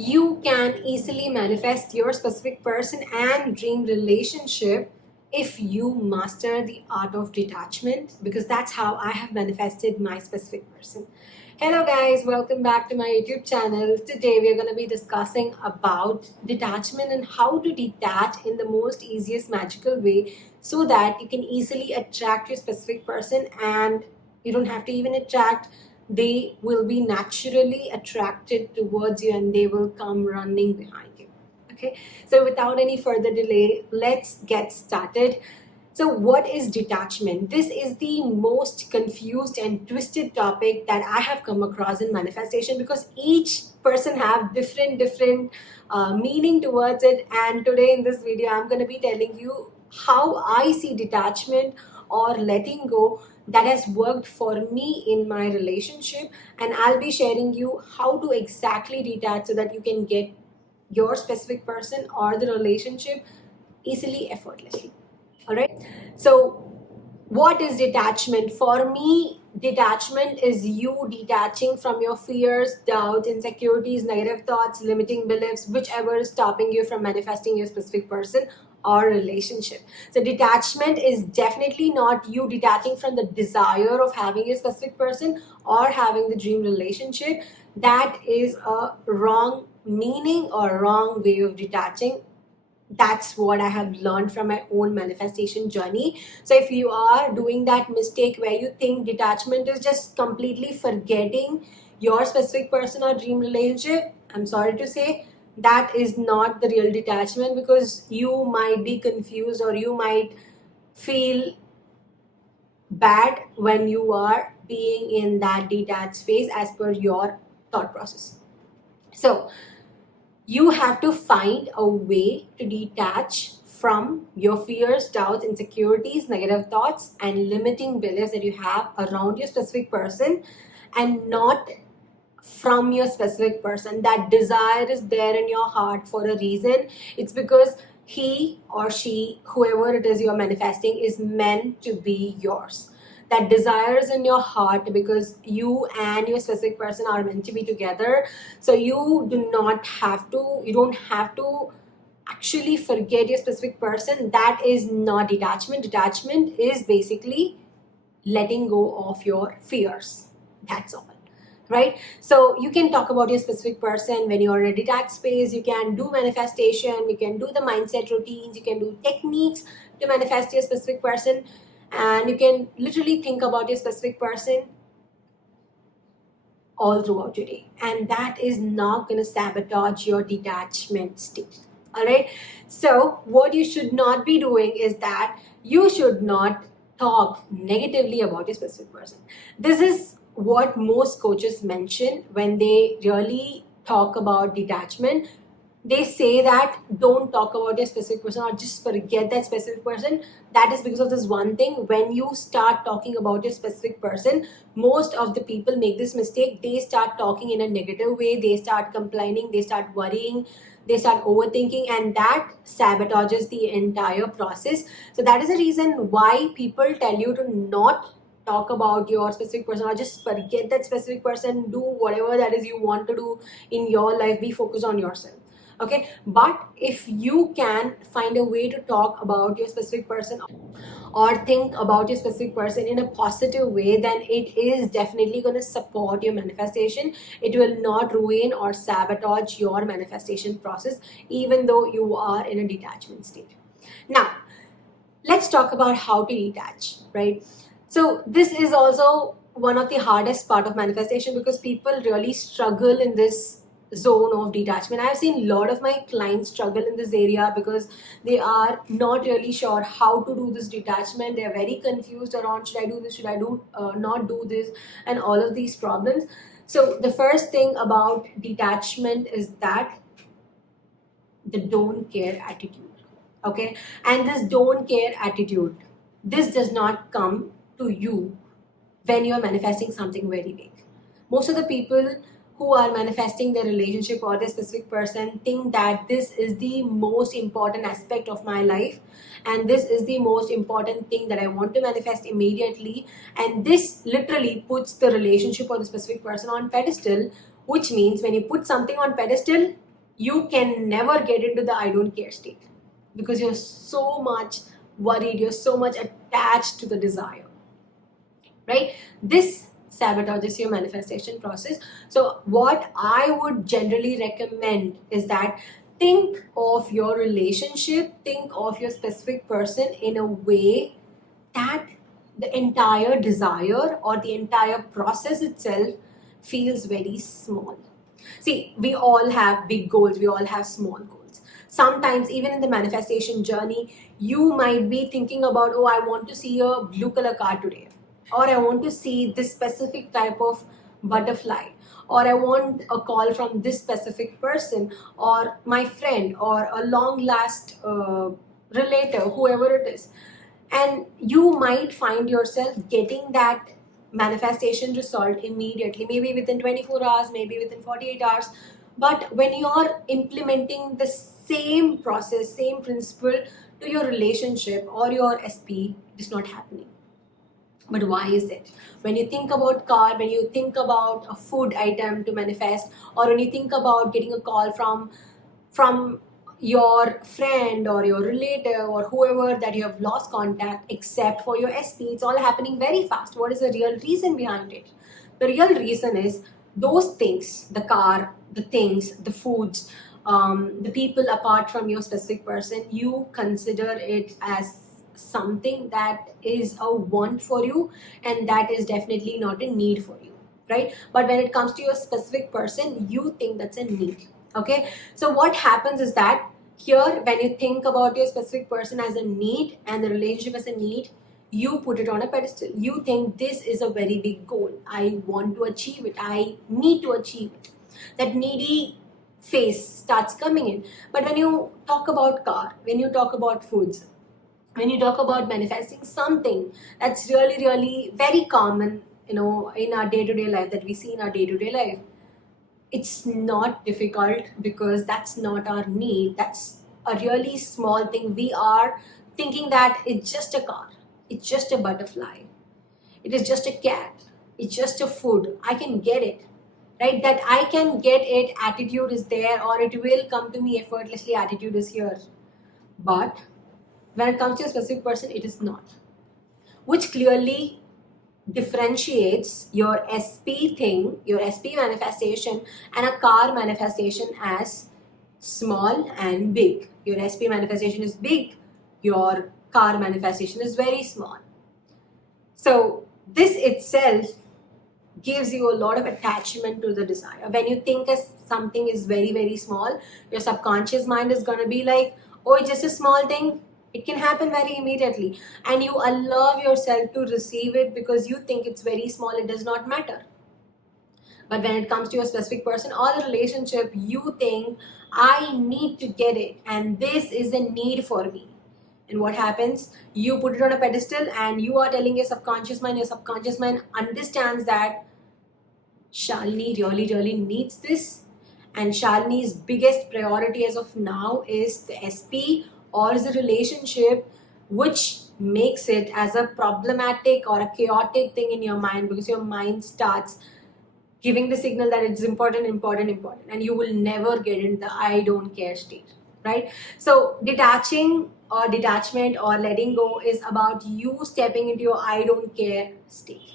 You can easily manifest your specific person and dream relationship if you master the art of detachment, because that's how I have manifested my specific person. Hello guys, welcome back to my YouTube channel. Today we're going to be discussing about detachment and how to detach in the most easiest magical way so that you can easily attract your specific person, and you don't have to even attract, they will be naturally attracted towards you and they will come running behind you. Okay, so without any further delay, let's get started. So what is detachment? This is the most confused and twisted topic that I have come across in manifestation, because each person have different meaning towards it. And today in this video I'm going to be telling you how I see detachment or letting go that has worked for me in my relationship, and I'll be sharing you how to exactly detach so that you can get your specific person or the relationship easily, effortlessly. All right, so what is detachment? For me, detachment is you detaching from your fears, doubts, insecurities, negative thoughts, limiting beliefs, whichever is stopping you from manifesting your specific person or relationship. So detachment is definitely not you detaching from the desire of having a specific person or having the dream relationship. That is a wrong meaning or wrong way of detaching. That's what I have learned from my own manifestation journey. So if you are doing that mistake where you think detachment is just completely forgetting your specific person or dream relationship, I'm sorry to say that is not the real detachment, because you might be confused or you might feel bad when you are being in that detached phase as per your thought process. So you have to find a way to detach from your fears, doubts, insecurities, negative thoughts, and limiting beliefs that you have around your specific person, and not from your specific person. That desire is there in your heart for a reason. It's because he or she, whoever it is you're manifesting, is meant to be yours. That desire is in your heart because you and your specific person are meant to be together. So you don't have to actually forget your specific person. That is not detachment. Detachment is basically letting go of your fears. That's all, right? So you can talk about your specific person when you're in a detached space. You can do manifestation, you can do the mindset routines, you can do techniques to manifest your specific person, and you can literally think about your specific person all throughout your day, and that is not going to sabotage your detachment state. All right, so what you should not be doing is that you should not talk negatively about your specific person. This is what most coaches mention when they really talk about detachment. They say that don't talk about your specific person or just forget that specific person. That is because of this one thing: when you start talking about your specific person, most of the people make this mistake. They start talking in a negative way, they start complaining, they start worrying, they start overthinking, and that sabotages the entire process. So that is the reason why people tell you to not talk about your specific person or just forget that specific person. Do whatever that is you want to do in your life, be focused on yourself. Okay, but if you can find a way to talk about your specific person or think about your specific person in a positive way, then it is definitely going to support your manifestation. It will not ruin or sabotage your manifestation process, even though you are in a detachment state. Now let's talk about how to detach, right? So this is also one of the hardest part of manifestation, because people really struggle in this zone of detachment. I've seen a lot of my clients struggle in this area because they are not really sure how to do this detachment. They're very confused around, should I do this, should I do not do this, and all of these problems. So the first thing about detachment is that the don't care attitude. Okay, and this don't care attitude, this does not come to you when you're manifesting something very big. Most of the people who are manifesting their relationship or their specific person think that this is the most important aspect of my life, and this is the most important thing that I want to manifest immediately, and this literally puts the relationship or the specific person on pedestal. Which means when you put something on pedestal, you can never get into the I don't care state because you're so much worried, you're so much attached to the desire, right? This sabotages your manifestation process. So, what I would generally recommend is that think of your relationship, think of your specific person in a way that the entire desire or the entire process itself feels very small. See, we all have big goals, we all have small goals. Sometimes, even in the manifestation journey, you might be thinking about, oh, I want to see a blue color car today, or I want to see this specific type of butterfly, or I want a call from this specific person, or my friend, or a long last relative, whoever it is. And you might find yourself getting that manifestation result immediately, maybe within 24 hours, maybe within 48 hours. But when you're implementing the same process, same principle to your relationship or your SP, it is not happening. But why is it? When you think about car, when you think about a food item to manifest, or when you think about getting a call from your friend or your relative or whoever that you have lost contact, except for your SP, it's all happening very fast. What is the real reason behind it? The real reason is those things, the car, the things, the foods, the people apart from your specific person, you consider it as something that is a want for you, and that is definitely not a need for you, right? But when it comes to your specific person, you think that's a need. Okay, so what happens is that here, when you think about your specific person as a need and the relationship as a need, you put it on a pedestal. You think this is a very big goal, I want to achieve it, I need to achieve it. That needy face starts coming in. But when you talk about car, when you talk about foods, when you talk about manifesting something that's really really very common, in our day-to-day life, that we see in our day-to-day life, it's not difficult because that's not our need. That's a really small thing. We are thinking that it's just a car, it's just a butterfly, it is just a cat, it's just a food, I can get it, right? That I can get it attitude is there, or it will come to me effortlessly attitude is here. But when it comes to a specific person, it is not, which clearly differentiates your SP thing, your SP manifestation, and a car manifestation as small and big. Your SP manifestation is big, your car manifestation is very small. So, this itself gives you a lot of attachment to the desire. When you think as something is very, very small, your subconscious mind is going to be like, oh, it's just a small thing. It can happen very immediately. And you allow yourself to receive it because you think it's very small, it does not matter. But when it comes to a specific person or a relationship, you think, I need to get it, and this is a need for me. And what happens? You put it on a pedestal and you are telling your subconscious mind understands that Shalini really, really needs this. And Shalini's biggest priority as of now is the SP or is the relationship, which makes it as a problematic or a chaotic thing in your mind, because your mind starts giving the signal that it's important, important, important, and you will never get in the I don't care state, right? So detaching or detachment or letting go is about you stepping into your I don't care state.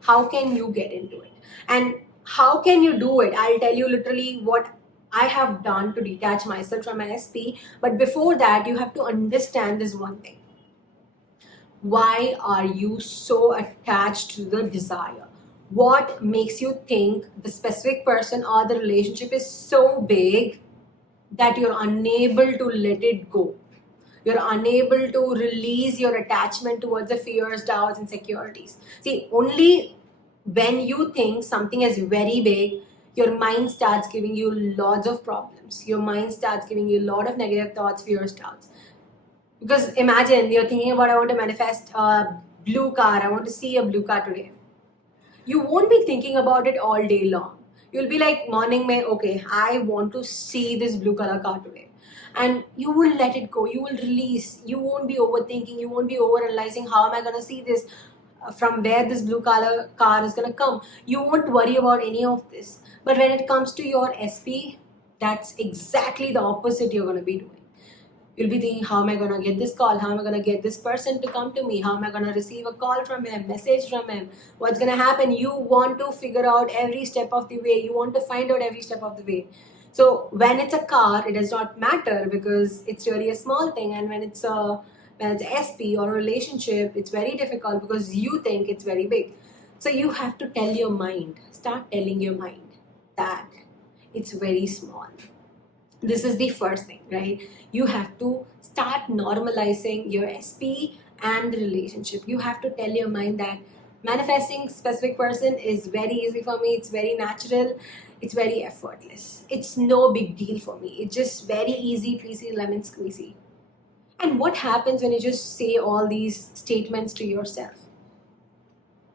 How can you get into it, and how can you do it? I'll tell you literally what I have done to detach myself from an SP. But before that, you have to understand this one thing: why are you so attached to the desire? What makes you think the specific person or the relationship is so big that you're unable to let it go? You're unable to release your attachment towards the fears, doubts, insecurities. See, only when you think something is very big, your mind starts giving you lots of problems. Your mind starts giving you a lot of negative thoughts, fears, doubts. Because imagine you're thinking about, I want to manifest a blue car, I want to see a blue car today. You won't be thinking about it all day long. You'll be like, morning mein, okay, I want to see this blue color car today. And you will let it go. You will release. You won't be overthinking. You won't be over analyzing, how am I going to see this, from where this blue color car is going to come. You won't worry about any of this. But when it comes to your SP, that's exactly the opposite you're going to be doing. You'll be thinking, how am I going to get this call? How am I going to get this person to come to me? How am I going to receive a call from him, message from him? What's going to happen? You want to figure out every step of the way. You want to find out every step of the way. So when it's a car, it does not matter because it's really a small thing. And when it's SP or a relationship, it's very difficult because you think it's very big. So you have to tell your mind, start telling your mind that it's very small. This is the first thing, right? You have to start normalizing your SP and the relationship. You have to tell your mind that manifesting specific person is very easy for me, it's very natural, it's very effortless, it's no big deal for me, it's just very easy peasy lemon squeezy. And what happens when you just say all these statements to yourself?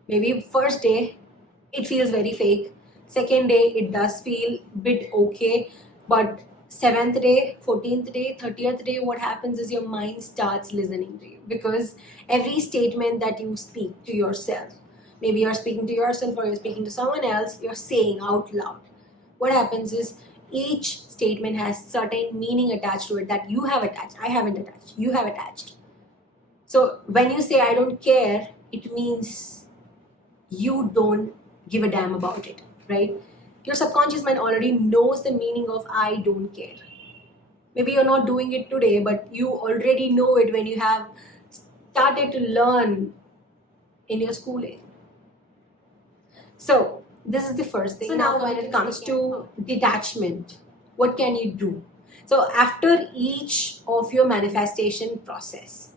Maybe first day it feels very fake, second day it does feel bit okay, but seventh day, 14th day, 30th day, what happens is your mind starts listening to you, because every statement that you speak to yourself, maybe you're speaking to yourself or you're speaking to someone else, you're saying out loud. What happens is each statement has certain meaning attached to it that you have attached. I haven't attached, you have attached. So when you say I don't care, it means you don't give a damn about it, right? Your subconscious mind already knows the meaning of I don't care. Maybe you're not doing it today, but you already know it when you have started to learn in your schooling. So this is the first thing. So now when it comes to detachment, what can you do? So after each of your manifestation process,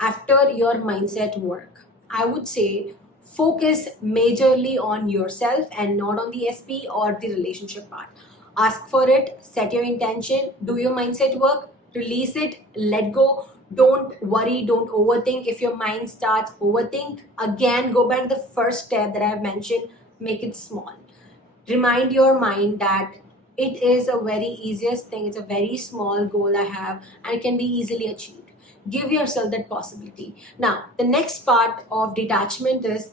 after your mindset work, I would say focus majorly on yourself and not on the SP or the relationship part. Ask for it, set your intention, do your mindset work, release it, let go. Don't worry, don't overthink. If your mind starts overthink, again go back to the first step that I have mentioned, make it small. Remind your mind that it is a very easiest thing, it's a very small goal I have and it can be easily achieved. Give yourself that possibility. Now the next part of detachment is,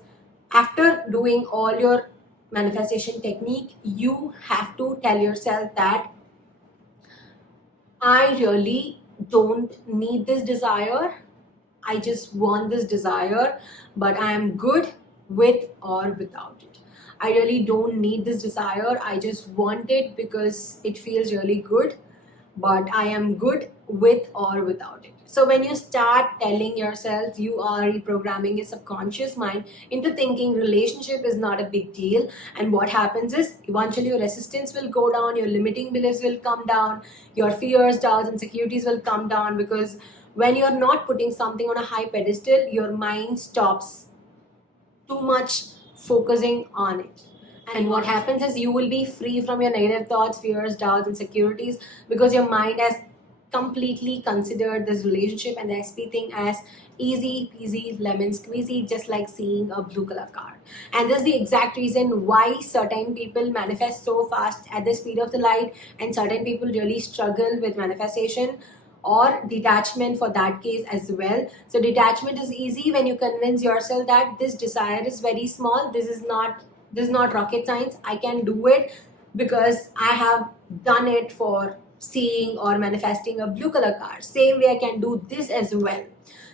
after doing all your manifestation technique, you have to tell yourself that I really don't need this desire, I just want this desire, but I am good with or without it. I really don't need this desire, I just want it because it feels really good, but I am good with or without it. So when you start telling yourself, you are reprogramming your subconscious mind into thinking relationship is not a big deal. And what happens is eventually your resistance will go down, your limiting beliefs will come down, your fears, doubts, insecurities will come down, because when you're not putting something on a high pedestal, your mind stops too much focusing on it. And what happens is you will be free from your negative thoughts, fears, doubts, insecurities, because your mind has completely considered this relationship and the SP thing as easy peasy lemon squeezy, just like seeing a blue color car. And this is the exact reason why certain people manifest so fast at the speed of the light and certain people really struggle with manifestation or detachment for that case as well. So detachment is easy when you convince yourself that this desire is very small, this is not rocket science, I can do it because I have done it for seeing or manifesting a blue color car. Same way I can do this as well.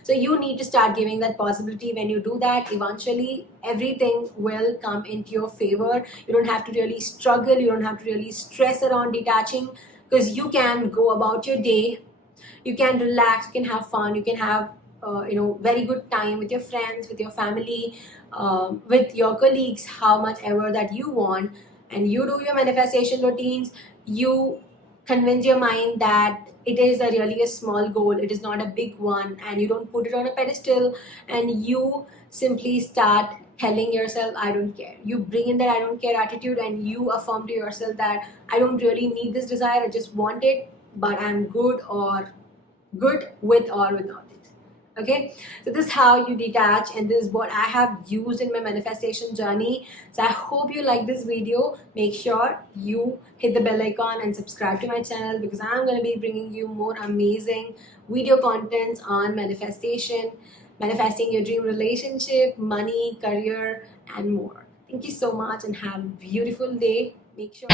So you need to start giving that possibility. When you do that, eventually everything will come into your favor. You don't have to really struggle, you don't have to really stress around detaching, because you can go about your day, you can relax, you can have fun, you can have very good time with your friends, with your family, with your colleagues, how much ever that you want. And you do your manifestation routines, you convince your mind that it is a really a small goal, it is not a big one, and you don't put it on a pedestal, and you simply start telling yourself I don't care. You bring in that I don't care attitude and you affirm to yourself that I don't really need this desire, I just want it, but I'm good with or without it. Okay, so this is how you detach, and this is what I have used in my manifestation journey. So I hope you like this video. Make sure you hit the bell icon and subscribe to my channel, because I'm going to be bringing you more amazing video contents on manifestation, manifesting your dream relationship, money, career, and more. Thank you so much and have a beautiful day. Make sure